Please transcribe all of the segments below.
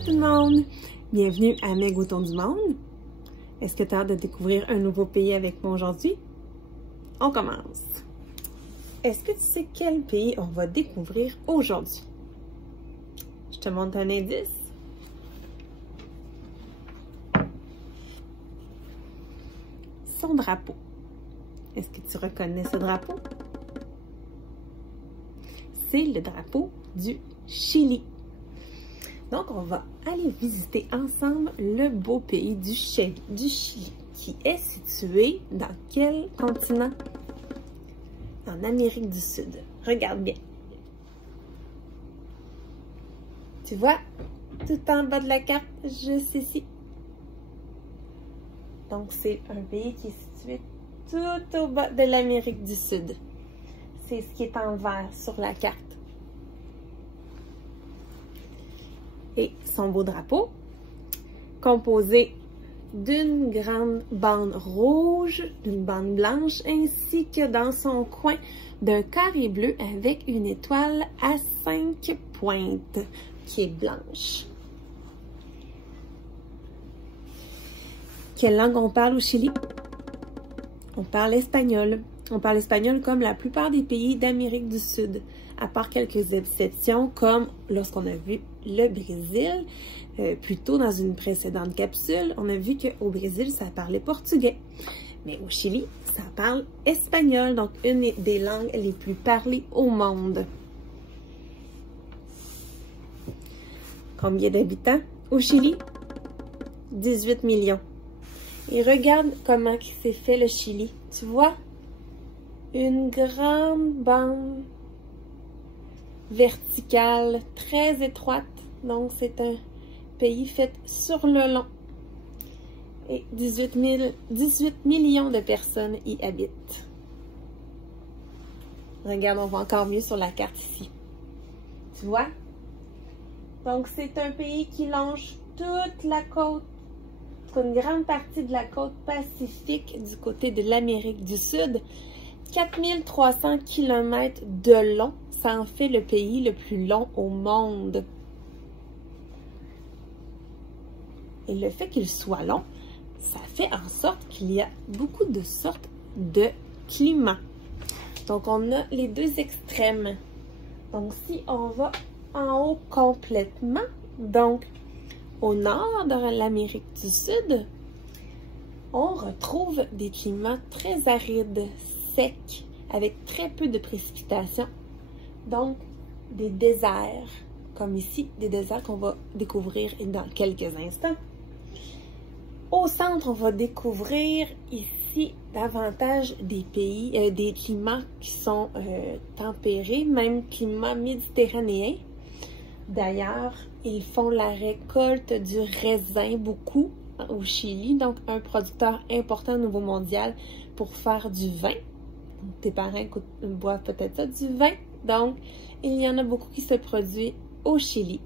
Allô tout le monde! Bienvenue à Meg autour du monde. Est-ce que tu as hâte de découvrir un nouveau pays avec moi aujourd'hui? On commence! Est-ce que tu sais quel pays on va découvrir aujourd'hui? Je te montre un indice. Son drapeau. Est-ce que tu reconnais ce drapeau? C'est le drapeau du Chili. Donc, on va aller visiter ensemble le beau pays du Chili, qui est situé dans quel continent? En Amérique du Sud. Regarde bien. Tu vois, tout en bas de la carte, juste ici. Donc, c'est un pays qui est situé tout au bas de l'Amérique du Sud. C'est ce qui est en vert sur la carte. Et son beau drapeau, composé d'une grande bande rouge, d'une bande blanche, ainsi que dans son coin d'un carré bleu avec une étoile à 5 pointes qui est blanche. Quelle langue on parle au Chili? On parle espagnol. On parle espagnol comme la plupart des pays d'Amérique du Sud, à part quelques exceptions, comme lorsqu'on a vu le Brésil, plus tôt dans une précédente capsule, on a vu qu'au Brésil, ça parlait portugais. Mais au Chili, ça parle espagnol, donc une des langues les plus parlées au monde. Combien d'habitants au Chili? 18 millions. Et regarde comment s'est fait le Chili. Tu vois? Une grande bande verticale, très étroite. Donc, c'est un pays fait sur le long. Et 18 millions de personnes y habitent. Regarde, on voit encore mieux sur la carte ici. Tu vois? Donc, c'est un pays qui longe toute la côte, une grande partie de la côte pacifique du côté de l'Amérique du Sud. 4300 km de long, ça en fait le pays le plus long au monde. Et le fait qu'il soit long, ça fait en sorte qu'il y a beaucoup de sortes de climats. Donc, on a les deux extrêmes. Donc, si on va en haut complètement, donc au nord de l'Amérique du Sud, on retrouve des climats très arides, secs, avec très peu de précipitations. Donc, des déserts, comme ici, des déserts qu'on va découvrir dans quelques instants. Au centre, on va découvrir ici davantage des pays, des climats qui sont tempérés, même climat méditerranéen. D'ailleurs, ils font la récolte du raisin beaucoup au Chili, donc un producteur important au niveau mondial pour faire du vin. Tes parents boivent peut-être ça, du vin. Donc, il y en a beaucoup qui se produit au Chili.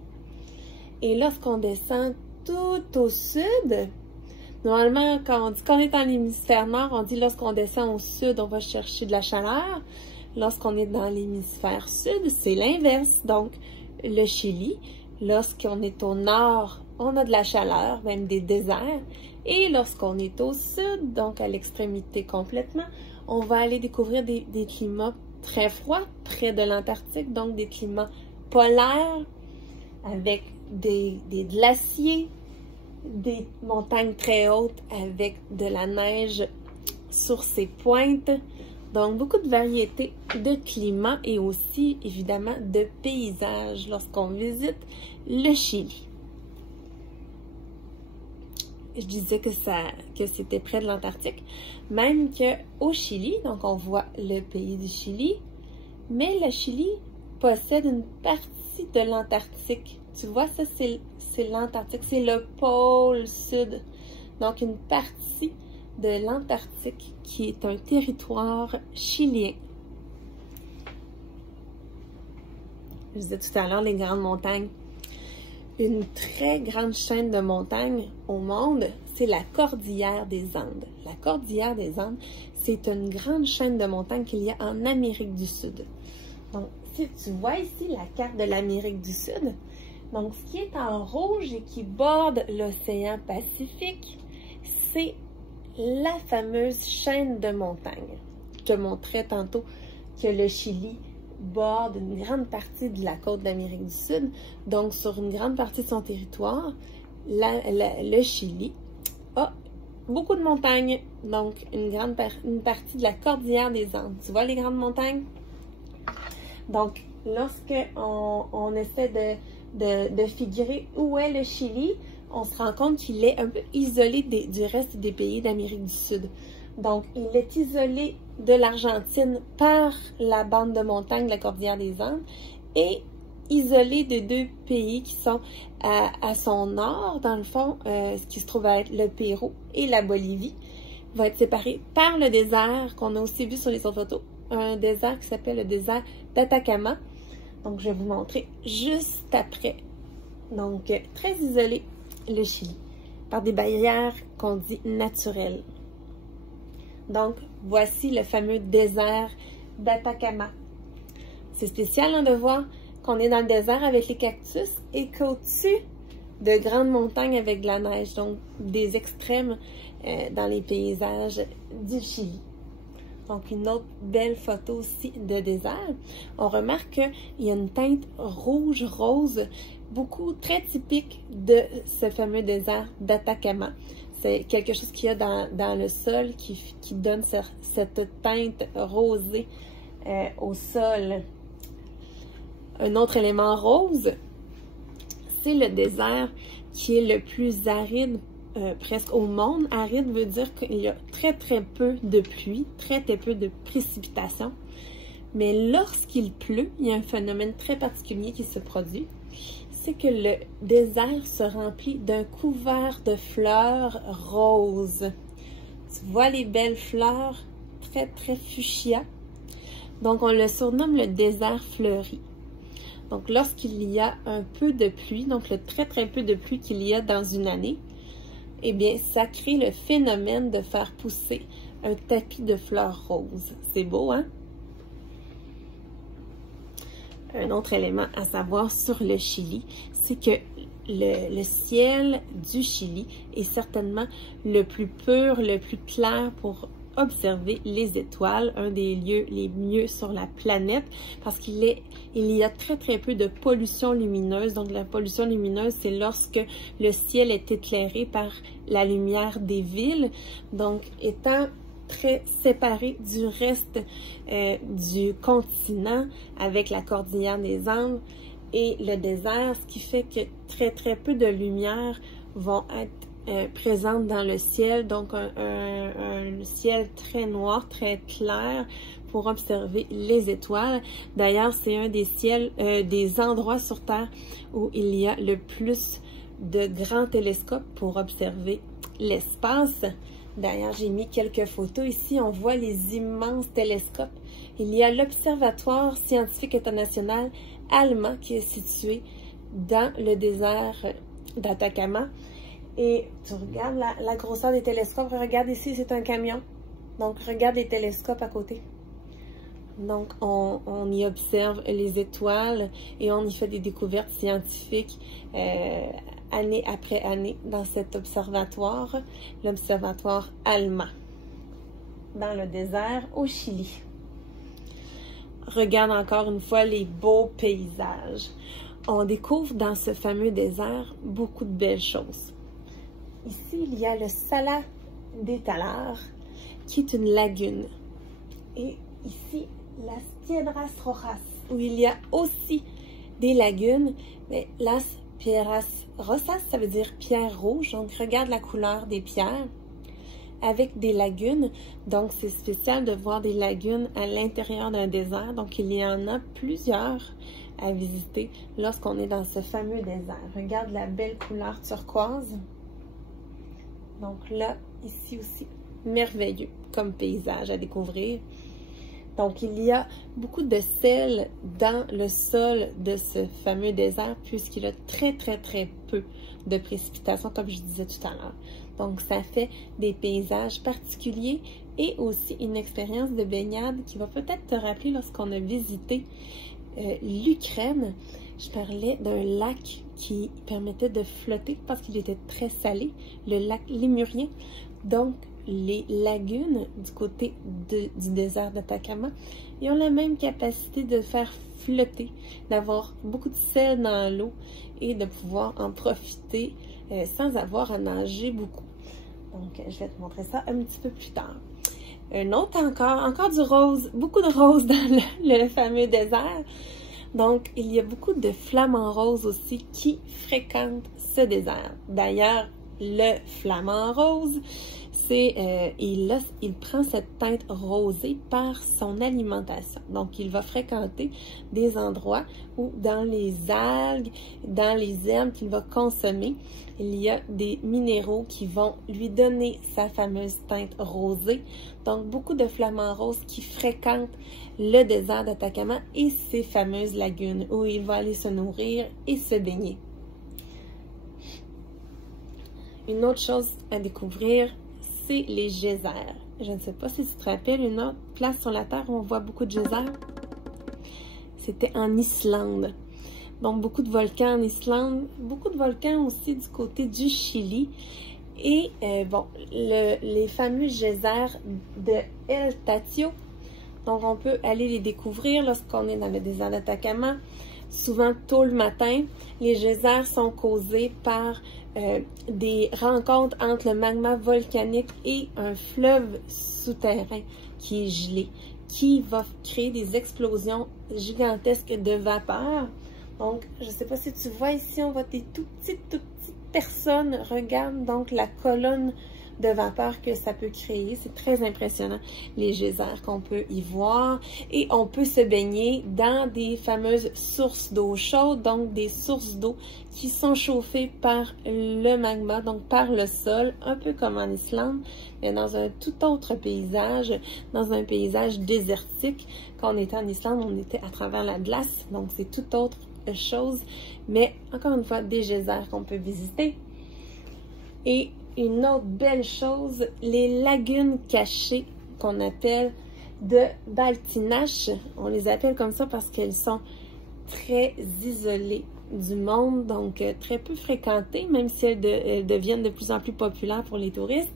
Et lorsqu'on descend tout au sud, normalement, quand on dit qu'on est dans l'hémisphère nord, on dit lorsqu'on descend au sud, on va chercher de la chaleur. Lorsqu'on est dans l'hémisphère sud, c'est l'inverse. Donc, le Chili, lorsqu'on est au nord, on a de la chaleur, même des déserts. Et lorsqu'on est au sud, donc à l'extrémité complètement, on va aller découvrir des climats très froids, près de l'Antarctique, donc des climats polaires, avec des glaciers, des montagnes très hautes avec de la neige sur ses pointes. Donc, beaucoup de variétés de climats et aussi, évidemment, de paysages lorsqu'on visite le Chili. Je disais que c'était près de l'Antarctique, même qu'au Chili, donc on voit le pays du Chili, mais le Chili possède une partie de l'Antarctique. Tu vois, ça c'est l'Antarctique, c'est le pôle sud. Donc une partie de l'Antarctique qui est un territoire chilien. Je disais tout à l'heure les grandes montagnes. Une très grande chaîne de montagnes au monde, c'est la Cordillère des Andes. La Cordillère des Andes, c'est une grande chaîne de montagnes qu'il y a en Amérique du Sud. Donc, si tu vois ici la carte de l'Amérique du Sud, Donc, ce qui est en rouge et qui borde l'océan Pacifique, c'est la fameuse chaîne de montagnes. Je te montrais tantôt que le Chili borde une grande partie de la côte d'Amérique du Sud. Donc, sur une grande partie de son territoire, le Chili a beaucoup de montagnes. Donc, une partie de la cordillère des Andes. Tu vois les grandes montagnes? Donc, lorsque on essaie de figurer où est le Chili, on se rend compte qu'il est un peu isolé du reste des pays d'Amérique du Sud. Donc, il est isolé de l'Argentine par la bande de montagne de la cordillère des Andes et isolé de deux pays qui sont à son nord, dans le fond, ce qui se trouve à être le Pérou et la Bolivie, va être séparé par le désert qu'on a aussi vu sur les autres photos, un désert qui s'appelle le désert d'Atacama. Donc, je vais vous montrer juste après. Donc, très isolé, le Chili, par des barrières qu'on dit naturelles. Donc, voici le fameux désert d'Atacama. C'est spécial hein, de voir qu'on est dans le désert avec les cactus et qu'au-dessus de grandes montagnes avec de la neige, donc des extrêmes dans les paysages du Chili. Donc, une autre belle photo aussi de désert. On remarque qu'il y a une teinte rouge-rose, très typique de ce fameux désert d'Atacama. C'est quelque chose qu'il y a dans le sol qui donne cette teinte rosée au sol. Un autre élément rose, c'est le désert qui est le plus aride presque au monde. Aride veut dire qu'il y a très peu de pluie, très peu de précipitations. Mais lorsqu'il pleut, il y a un phénomène très particulier qui se produit. C'est que le désert se remplit d'un couvert de fleurs roses. Tu vois les belles fleurs, très fuchsia. Donc, on le surnomme le désert fleuri. Donc, lorsqu'il y a un peu de pluie, donc le très peu de pluie qu'il y a dans une année, eh bien, ça crée le phénomène de faire pousser un tapis de fleurs roses. C'est beau, hein? Un autre élément à savoir sur le Chili, c'est que le ciel du Chili est certainement le plus pur, le plus clair pour observer les étoiles, un des lieux les mieux sur la planète, parce qu'il y a très peu de pollution lumineuse. Donc la pollution lumineuse, c'est lorsque le ciel est éclairé par la lumière des villes. Donc étant très séparé du reste du continent avec la cordillère des Andes et le désert, ce qui fait que très peu de lumière vont être présentes dans le ciel, donc un ciel très noir, très clair pour observer les étoiles. D'ailleurs, c'est un des ciels, des endroits sur Terre où il y a le plus de grands télescopes pour observer l'espace. D'ailleurs, j'ai mis quelques photos ici. On voit les immenses télescopes. Il y a l'Observatoire scientifique international allemand qui est situé dans le désert d'Atacama. Et tu regardes la grosseur des télescopes. Regarde ici, c'est un camion. Donc, regarde les télescopes à côté. Donc, on y observe les étoiles et on y fait des découvertes scientifiques année après année dans cet observatoire, l'observatoire allemand, dans le désert au Chili. Regarde encore une fois les beaux paysages. On découvre dans ce fameux désert beaucoup de belles choses. Ici, il y a le Salar de Talar, qui est une lagune. Et ici, Las Piedras Rojas, où il y a aussi des lagunes, mais Las Piedras Rosas, ça veut dire pierre rouge. Donc, regarde la couleur des pierres avec des lagunes. Donc, c'est spécial de voir des lagunes à l'intérieur d'un désert. Donc, il y en a plusieurs à visiter lorsqu'on est dans ce fameux désert. Regarde la belle couleur turquoise. Donc là, ici aussi, merveilleux comme paysage à découvrir. Donc, il y a beaucoup de sel dans le sol de ce fameux désert puisqu'il a très peu de précipitations, comme je disais tout à l'heure. Donc, ça fait des paysages particuliers et aussi une expérience de baignade qui va peut-être te rappeler lorsqu'on a visité l'Ukraine. Je parlais d'un lac qui permettait de flotter parce qu'il était très salé, le lac Lémurien. Donc, les lagunes du côté du désert d'Atacama, ils ont la même capacité de faire flotter, d'avoir beaucoup de sel dans l'eau et de pouvoir en profiter sans avoir à nager beaucoup. Donc, je vais te montrer ça un petit peu plus tard. Un autre encore du rose, beaucoup de rose dans le fameux désert. Donc, il y a beaucoup de flamants roses aussi qui fréquentent ce désert. D'ailleurs, le flamant rose, il prend cette teinte rosée par son alimentation. Donc, il va fréquenter des endroits où dans les algues, dans les herbes qu'il va consommer, il y a des minéraux qui vont lui donner sa fameuse teinte rosée. Donc, beaucoup de flamants roses qui fréquentent le désert d'Atacama et ses fameuses lagunes où il va aller se nourrir et se baigner. Une autre chose à découvrir, c'est les geysers. Je ne sais pas si tu te rappelles, une autre place sur la Terre où on voit beaucoup de geysers, c'était en Islande. Donc, beaucoup de volcans en Islande, beaucoup de volcans aussi du côté du Chili. Et bon, les fameux geysers de El Tatio. Donc, on peut aller les découvrir lorsqu'on est dans le désert d'Atacama. Souvent, tôt le matin, les geysers sont causés par des rencontres entre le magma volcanique et un fleuve souterrain qui est gelé, qui va créer des explosions gigantesques de vapeur. Donc, je ne sais pas si tu vois ici, on voit des tout petites personnes. Regarde donc la colonne de vapeur que ça peut créer. C'est très impressionnant, les geysers qu'on peut y voir. Et on peut se baigner dans des fameuses sources d'eau chaude, donc des sources d'eau qui sont chauffées par le magma, donc par le sol, un peu comme en Islande, mais dans un tout autre paysage, dans un paysage désertique. Quand on était en Islande, on était à travers la glace, donc c'est tout autre chose, mais encore une fois, des geysers qu'on peut visiter. Et une autre belle chose, les lagunes cachées qu'on appelle de Baltinache. On les appelle comme ça parce qu'elles sont très isolées du monde, donc très peu fréquentées, même si elles deviennent de plus en plus populaires pour les touristes.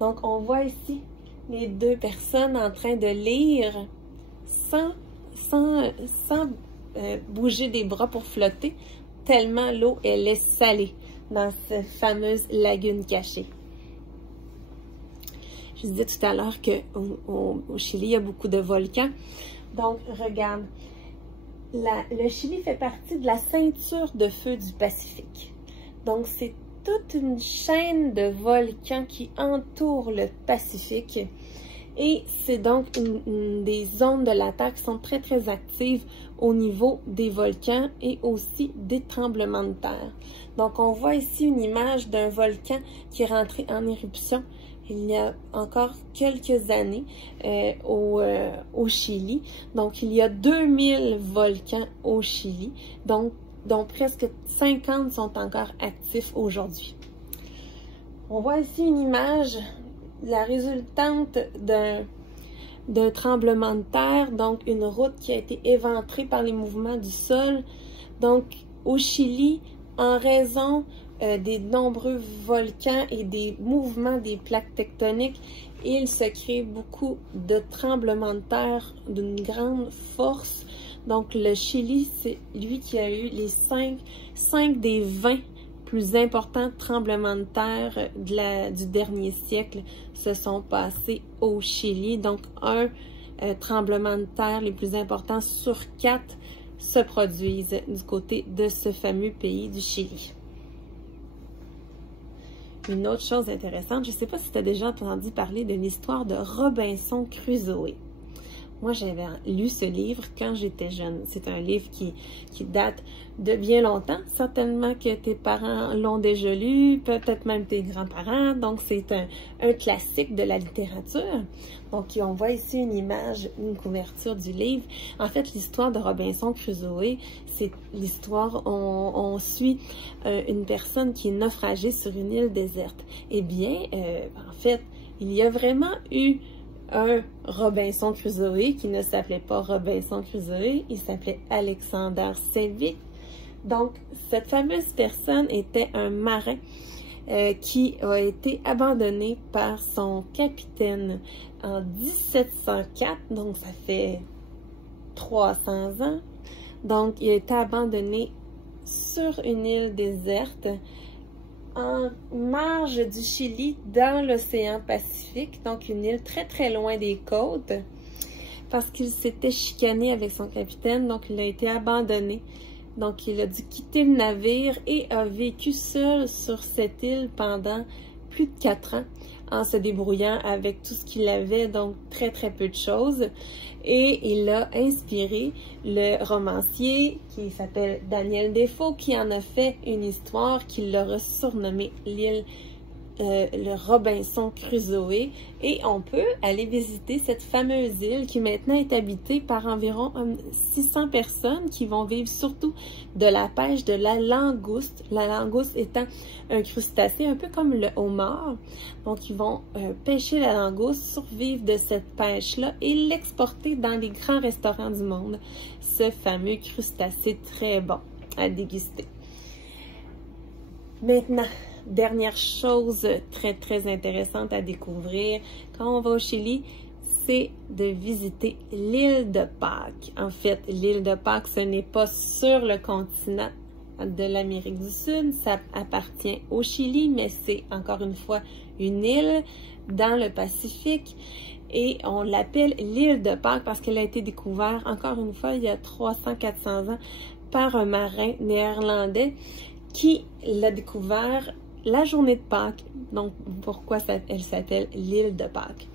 Donc, on voit ici les deux personnes en train de lire sans bouger des bras pour flotter, tellement l'eau, elle est salée dans cette fameuse lagune cachée. Je disais tout à l'heure qu'au Chili, il y a beaucoup de volcans. Donc, regarde, le Chili fait partie de la ceinture de feu du Pacifique. Donc, c'est toute une chaîne de volcans qui entoure le Pacifique. Et c'est donc des zones de la Terre qui sont très, très actives au niveau des volcans et aussi des tremblements de terre. Donc, on voit ici une image d'un volcan qui est rentré en éruption il y a encore quelques années au Chili. Donc, il y a 2000 volcans au Chili, donc, dont presque 50 sont encore actifs aujourd'hui. On voit ici une image, la résultante d'un tremblement de terre, donc une route qui a été éventrée par les mouvements du sol. Donc, au Chili, en raison des nombreux volcans et des mouvements des plaques tectoniques, il se crée beaucoup de tremblements de terre d'une grande force. Donc, le Chili, c'est lui qui a eu les 5 des 20 plus importants tremblements de terre du dernier siècle se sont passés au Chili. Donc, un tremblement de terre les plus importants sur 4 se produisent du côté de ce fameux pays du Chili. Une autre chose intéressante, je ne sais pas si tu as déjà entendu parler de l'histoire de Robinson Crusoe. Moi, j'avais lu ce livre quand j'étais jeune. C'est un livre qui date de bien longtemps. Certainement que tes parents l'ont déjà lu, peut-être même tes grands-parents. Donc, c'est un classique de la littérature. Donc, on voit ici une image, une couverture du livre. En fait, l'histoire de Robinson Crusoe, c'est l'histoire, on suit une personne qui est naufragée sur une île déserte. Eh bien, en fait, il y a vraiment eu un Robinson Crusoe qui ne s'appelait pas Robinson Crusoe, il s'appelait Alexander Selwyn. Donc, cette fameuse personne était un marin qui a été abandonné par son capitaine en 1704, donc ça fait 300 ans. Donc, il a été abandonné sur une île déserte en marge du Chili dans l'océan Pacifique, donc une île très très loin des côtes, parce qu'il s'était chicané avec son capitaine, donc il a été abandonné. Donc, il a dû quitter le navire et a vécu seul sur cette île pendant plus de 4 ans en se débrouillant avec tout ce qu'il avait, donc très très peu de choses. Et il a inspiré le romancier qui s'appelle Daniel Defoe, qui en a fait une histoire qu'il aura surnommée l'île le Robinson Crusoe, et on peut aller visiter cette fameuse île qui maintenant est habitée par environ 600 personnes qui vont vivre surtout de la pêche de la langouste étant un crustacé un peu comme le homard. Donc ils vont pêcher la langouste, survivre de cette pêche-là et l'exporter dans les grands restaurants du monde, ce fameux crustacé très bon à déguster. Maintenant, dernière chose très très intéressante à découvrir quand on va au Chili, c'est de visiter l'île de Pâques. En fait, l'île de Pâques, ce n'est pas sur le continent de l'Amérique du Sud, ça appartient au Chili, mais c'est encore une fois une île dans le Pacifique. Et on l'appelle l'île de Pâques parce qu'elle a été découverte, encore une fois, il y a 300-400 ans, par un marin néerlandais qui l'a découvert la journée de Pâques. Donc, pourquoi elle s'appelle l'île de Pâques?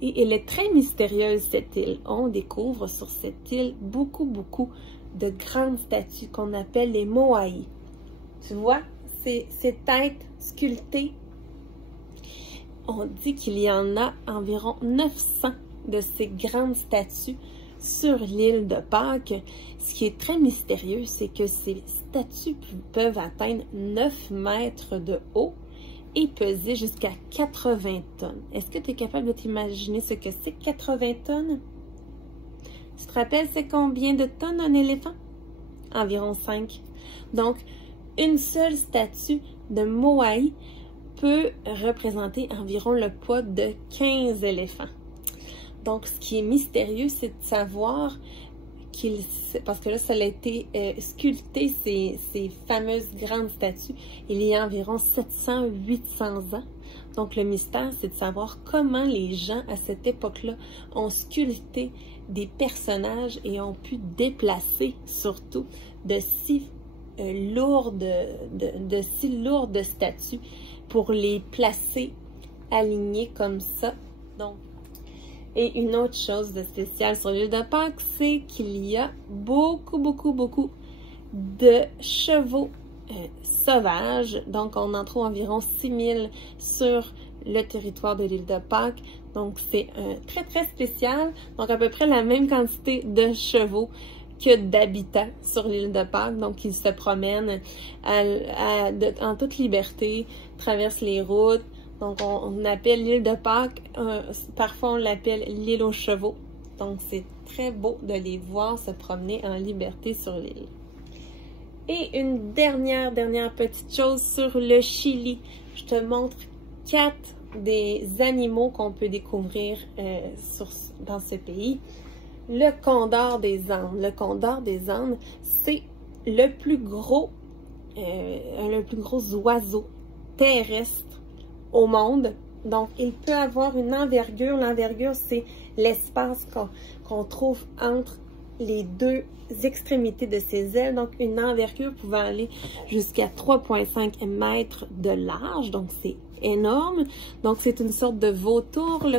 Et elle est très mystérieuse, cette île. On découvre sur cette île beaucoup de grandes statues qu'on appelle les moai. Tu vois, ces têtes sculptées. On dit qu'il y en a environ 900 de ces grandes statues sur l'île de Pâques. Ce qui est très mystérieux, c'est que ces statues peuvent atteindre 9 mètres de haut et peser jusqu'à 80 tonnes. Est-ce que tu es capable de t'imaginer ce que c'est 80 tonnes? Tu te rappelles, c'est combien de tonnes un éléphant? Environ 5. Donc, une seule statue de moai peut représenter environ le poids de 15 éléphants. Donc, ce qui est mystérieux, c'est de savoir parce que là, ça a été sculpté, ces fameuses grandes statues, il y a environ 700-800 ans. Donc, le mystère, c'est de savoir comment les gens, à cette époque-là, ont sculpté des personnages et ont pu déplacer, surtout, de si lourdes statues pour les placer alignées comme ça. Donc, et une autre chose de spécial sur l'île de Pâques, c'est qu'il y a beaucoup de chevaux sauvages. Donc, on en trouve environ 6000 sur le territoire de l'île de Pâques. Donc, c'est très spécial. Donc, à peu près la même quantité de chevaux que d'habitants sur l'île de Pâques. Donc, ils se promènent en toute liberté, traversent les routes. Donc, on appelle l'île de Pâques, parfois on l'appelle l'île aux chevaux. Donc, c'est très beau de les voir se promener en liberté sur l'île. Et une dernière petite chose sur le Chili. Je te montre 4 des animaux qu'on peut découvrir dans ce pays. Le condor des Andes. Le condor des Andes, c'est le plus gros oiseau terrestre au monde. Donc, il peut avoir une envergure. L'envergure, c'est l'espace qu'on trouve entre les deux extrémités de ses ailes. Donc, une envergure pouvant aller jusqu'à 3,5 mètres de large. Donc, c'est énorme. Donc, c'est une sorte de vautour, le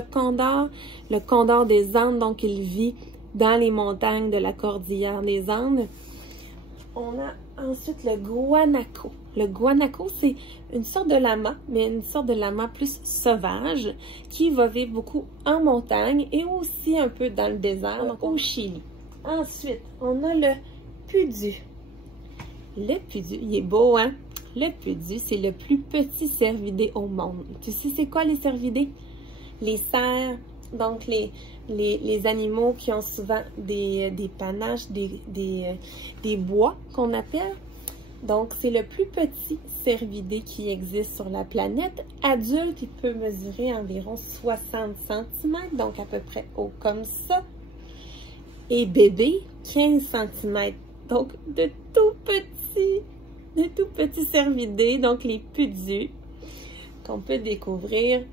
condor des Andes. Donc, il vit dans les montagnes de la cordillère des Andes. On a ensuite le guanaco. Le guanaco, c'est une sorte de lama, mais une sorte de lama plus sauvage, qui va vivre beaucoup en montagne et aussi un peu dans le désert, donc au Chili. Ensuite, on a le pudu. Le pudu, il est beau, hein? Le pudu, c'est le plus petit cervidé au monde. Tu sais c'est quoi les cervidés? Les cerfs, Donc, les animaux qui ont souvent des panaches, des bois qu'on appelle. Donc, c'est le plus petit cervidé qui existe sur la planète. Adulte, il peut mesurer environ 60 cm, donc à peu près haut comme ça. Et bébé, 15 cm. Donc, de tout petits cervidés, donc les pudus, qu'on peut découvrir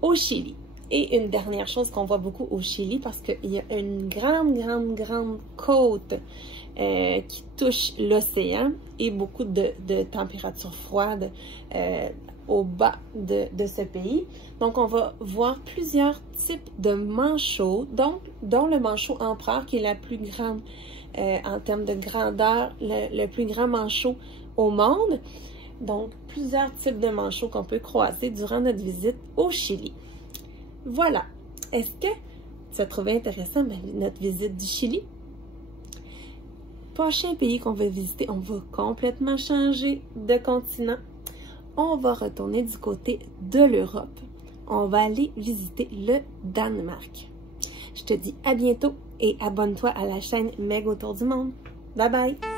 au Chili. Et une dernière chose qu'on voit beaucoup au Chili, parce qu'il y a une grande côte qui touche l'océan et beaucoup de températures froides au bas de ce pays. Donc, on va voir plusieurs types de manchots, dont le manchot empereur, qui est la plus grande en termes de grandeur, le plus grand manchot au monde. Donc, plusieurs types de manchots qu'on peut croiser durant notre visite au Chili. Voilà. Est-ce que tu as trouvé intéressant notre visite du Chili? Prochain pays qu'on va visiter, on va complètement changer de continent. On va retourner du côté de l'Europe. On va aller visiter le Danemark. Je te dis à bientôt et abonne-toi à la chaîne Meg autour du monde. Bye bye!